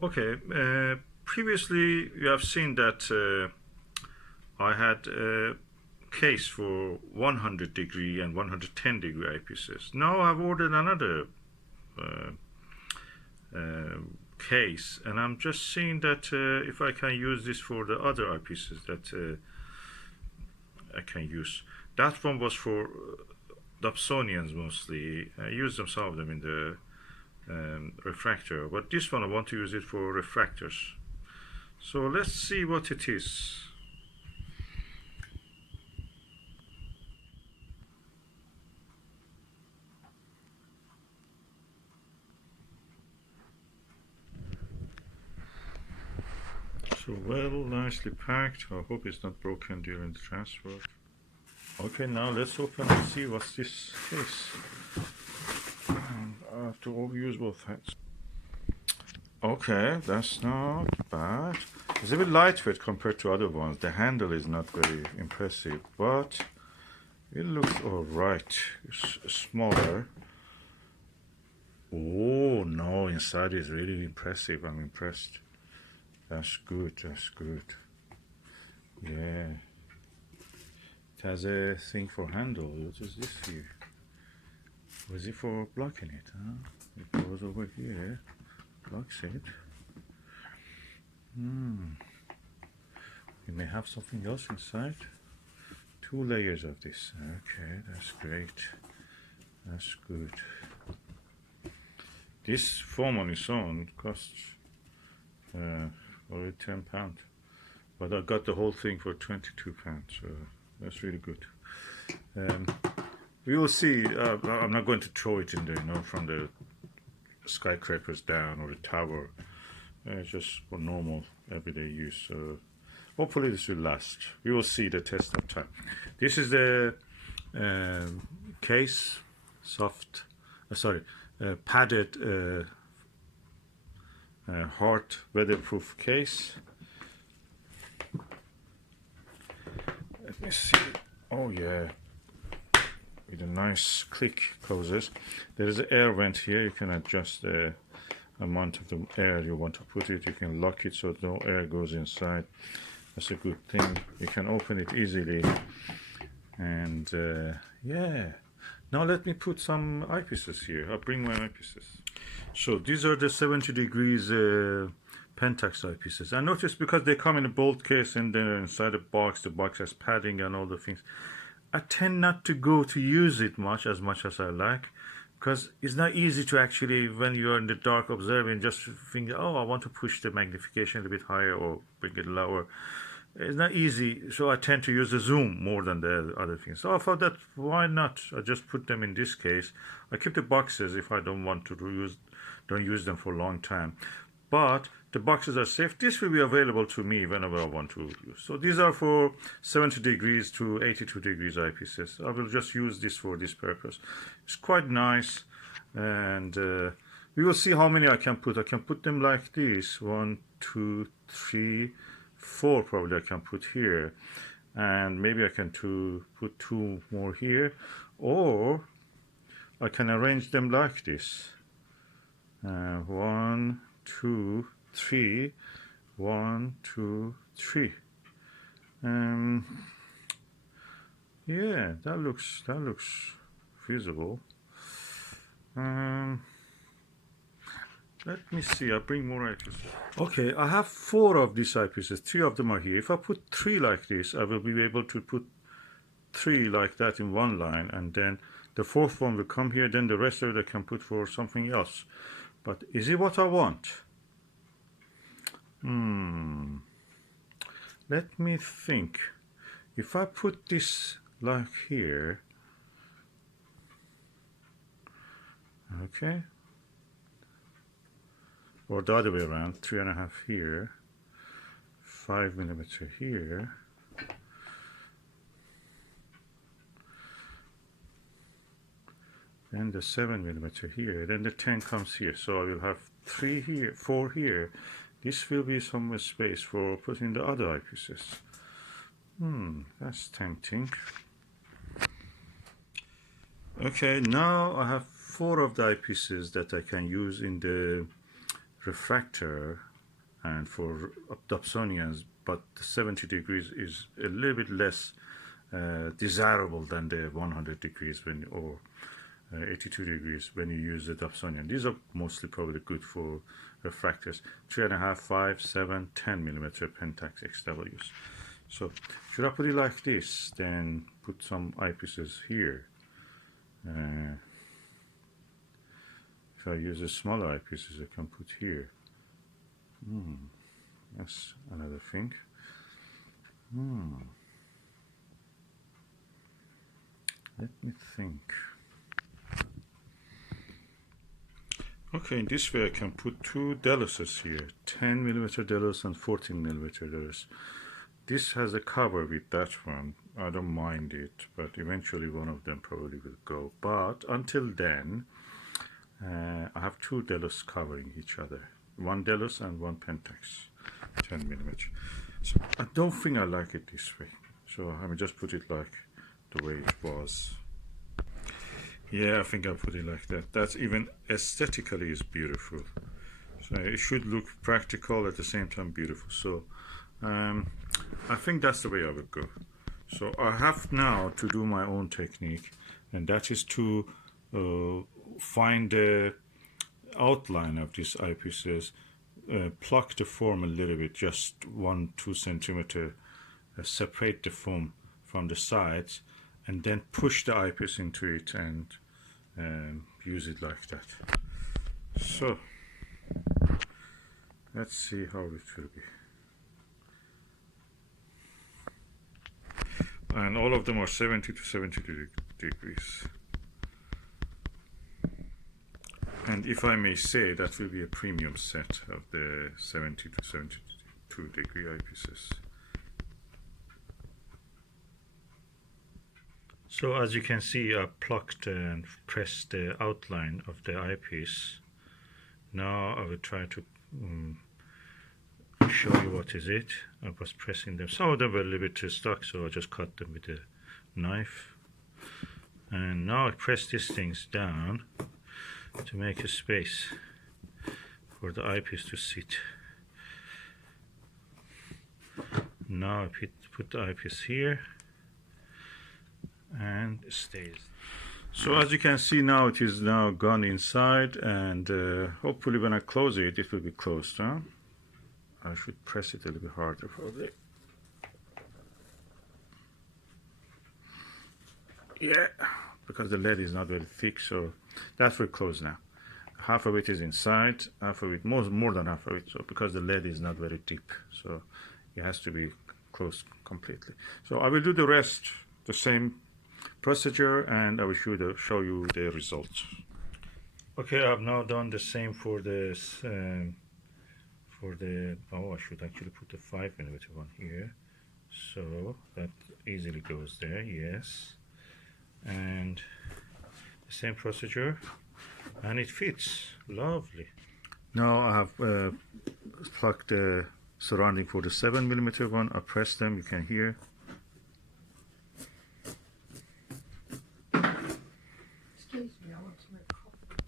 Okay, previously you have seen that I had a case for 100 degree and 110 degree eyepieces. Now I've ordered another uh, case, and I'm just seeing that if I can use this for the other eyepieces that I can use. That one was for Dobsonians mostly. I use them, some of them in the refractor, but this one I want to use it for refractors. So let's see what it is. So well, nicely packed. I hope it's not broken during the transfer. Okay, now let's open and see what's this case. I have to use both hands. Okay, that's not bad. It's a bit lightweight compared to other ones. The handle is not very impressive, but it looks alright. It's smaller. Oh no, inside is really impressive. I'm impressed. That's good, that's good. Yeah. It has a thing for handle. What is this here? Was it for blocking it? Huh? It goes over here, blocks it. We may have something else inside. 2 layers of this. Okay, that's great. That's good. This foam on its own costs already £10, but I got the whole thing for £22, so that's really good. We will see. I'm not going to throw it in there, from the skyscrapers down or the tower. Just for normal everyday use. So hopefully this will last. We will see the test of time. This is the case, padded hard weatherproof case. Let me see. Oh yeah, with a nice click closes. There is an air vent here. You can adjust the amount of the air you want to put it. You can lock it so no air goes inside. That's a good thing. You can open it easily. And yeah, now let me put some eyepieces here. I'll bring my eyepieces. So these are the 70 degrees Pentax eyepieces. I noticed because they come in a bolt case and they're inside a box, the box has padding and all the things. I tend not to go to use it as much as I like, because it's not easy to actually, when you're in the dark observing, just think, oh, I want to push the magnification a bit higher or bring it lower. It's not easy, so I tend to use the zoom more than the other things. So I thought that why not? I just put them in this case. I keep the boxes if I don't want to don't use them for a long time. But the boxes are safe. This will be available to me whenever I want to use. So these are for 70 degrees to 82 degrees eyepieces. I will just use this for this purpose. It's quite nice, and we will see how many I can put. I can put them like this. 1, 2, 3, 4 probably I can put here, and maybe I can put 2 more here, or I can arrange them like this. 1, 2, 3, 1, 2, 3. Yeah, that looks feasible. Let me see. I'll bring more eyepieces. Okay, I have 4 of these eyepieces. 3 of them are here. If I put 3 like this, I will be able to put 3 like that in one line, and then the 4th one will come here. Then the rest of it I can put for something else. But is it what I want? Let me think. If I put this like here, okay, or the other way around, 3.5 here, 5mm here, and the 7mm here, then the 10 comes here. So I will have 3 here, 4 here. This will be some space for putting the other eyepieces. That's tempting. Okay, now I have 4 of the eyepieces that I can use in the refractor. and for Dobsonians, but the 70 degrees is a little bit less desirable than the 100 degrees when, or 82 degrees when you use the Dobsonian. These are mostly probably good for refractors. 3.5, 5, 7, 10 millimeter Pentax XWs. So should I put it like this, then put some eyepieces here. If I use a smaller eyepieces, I can put here. That's another thing. Let me think. Okay, in this way I can put two Deloses here, 10 millimeter Delos and 14 millimeter Delos. This has a cover with that one. I don't mind it, but eventually one of them probably will go. But until then, I have two Delos covering each other. One Delos and one Pentax, 10 millimeter. So I don't think I like it this way. So I will just put it like the way it was. Yeah, I think I put it like that. That's even aesthetically is beautiful. So it should look practical at the same time beautiful. So I think that's the way I would go. So I have now to do my own technique, and that is to find the outline of these eyepieces, pluck the foam a little bit, just 1-2 centimeter, separate the foam from the sides, and then push the eyepiece into it and use it like that. So let's see how it will be. And all of them are 70 to 72 degrees. And if I may say, that will be a premium set of the 70 to 72 degree eyepieces. So as you can see, I plucked and pressed the outline of the eyepiece. Now I will try to show you what is it. I was pressing them. Some of them were a little bit too stuck, so I just cut them with a knife. And now I press these things down to make a space for the eyepiece to sit. Now I put the eyepiece here, and it stays. So as you can see now, it is now gone inside, and hopefully when I close it, it will be closed. Huh? I should press it a little bit harder probably. Yeah, because the lead is not very thick, so that will close now. Half of it is inside, half of it, more than half of it, so because the lead is not very deep, so it has to be closed completely. So I will do the rest, the same procedure, and I will show you the results. Okay, I've now done the same for this, oh, I should actually put the 5 millimeter one here, so that easily goes there, yes. And the same procedure, and it fits lovely. Now I have plugged the surrounding for the 7 millimeter one. I press them, you can hear. Excuse me, I want to make coffee.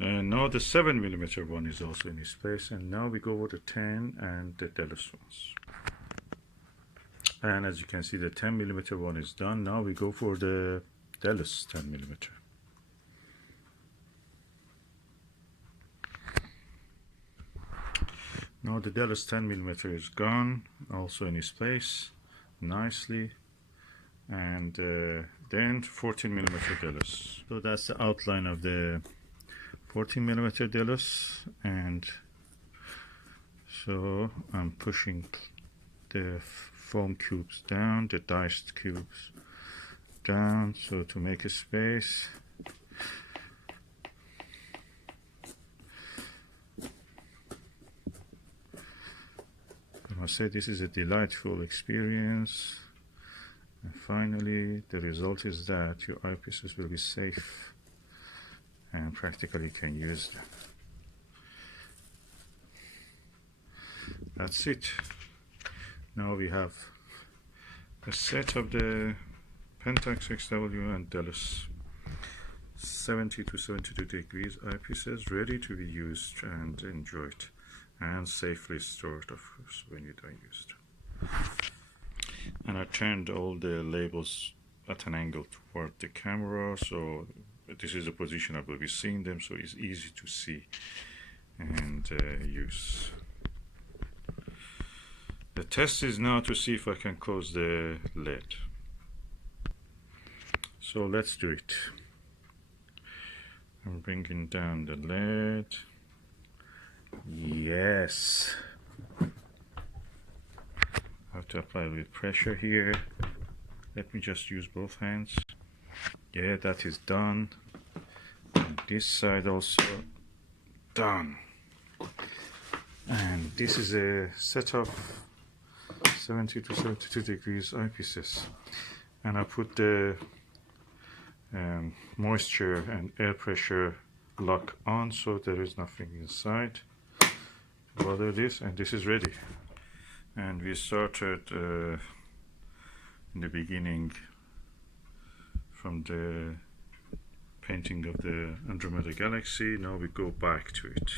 And now the 7 millimeter one is also in its place, and now we go over the 10 and the Delos ones. And as you can see, the 10 millimeter one is done. Now we go for the Delos 10 millimeter. Now the Delos 10 millimeter is gone, also in its place, nicely. And then 14 millimeter Delos. So that's the outline of the 14 millimeter Delos, and so I'm pushing the foam cubes down, the diced cubes down, so to make a space. I must say this is a delightful experience, and finally the result is that your eyepieces will be safe and practically can use them. That's it. Now we have a set of the Pentax XW and Delos 70 to 72 degrees eyepieces ready to be used and enjoyed. and safely stored, of course, when you don't use it. And I turned all the labels at an angle toward the camera, so this is the position I will be seeing them, so it's easy to see and use. The test is now to see if I can close the lid. So let's do it. I'm bringing down the lid. Yes. I have to apply a little pressure here. Let me just use both hands. Yeah, that is done. And this side also done. And this is a set of 70 to 72 degrees eyepieces. And I put the moisture and air pressure lock on, so there is nothing inside to bother this, and this is ready. And we started in the beginning from the painting of the Andromeda galaxy. Now we go back to it.